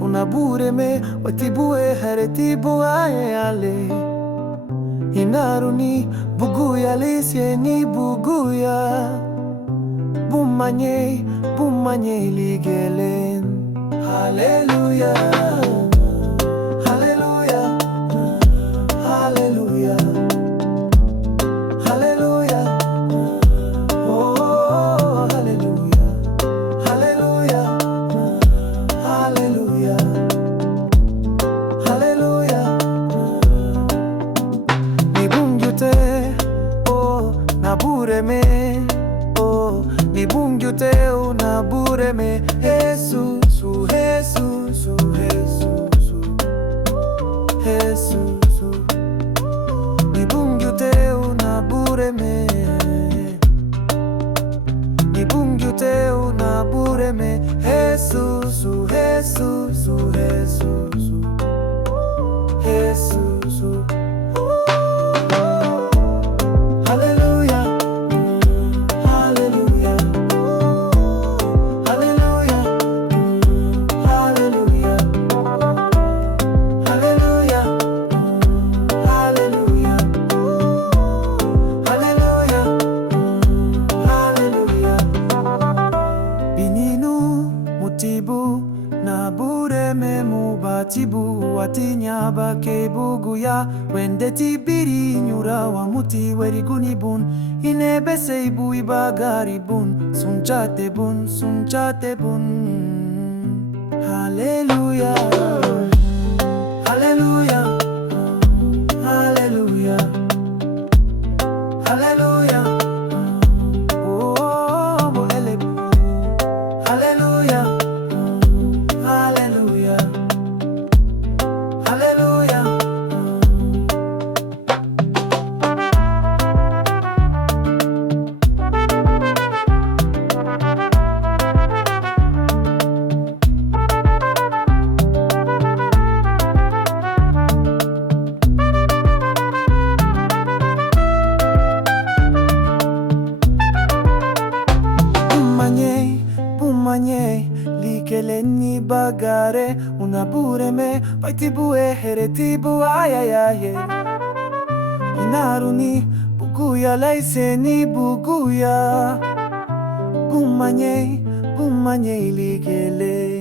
unabureme watibue heretibu ale inaruni buguya lisye ni buguya bumanye ligelen. Haleluya, haleluya, haleluya, haleluya, oh haleluya, haleluya, haleluya, haleluya. Nibungyute oh nabureme oh nibungyute oh nabureme Jesus Jesus Jesus Jesus nibungyute unabureme nibungyute unabureme Jesus Jesus Jesus Jesus. Hallelujah, hallelujah, hallelujah, hallelujah, hallelujah, hallelujah, hallelujah, hallelujah. Bininu mutibu na bureme mubatibu watinya bakebuguya wende tibiri nyura wa muti werigunibun inebese ibu ibagaribun sunchate bun. Hallelujah, hallelujah, hallelujah, hallelujah, oh moelebu. Hallelujah, hallelujah, hallelujah. Bumanye likeleni bagare unabureme baitibue heretibu ayayaye inaruni buguya laiseni buguya bumanye ligele.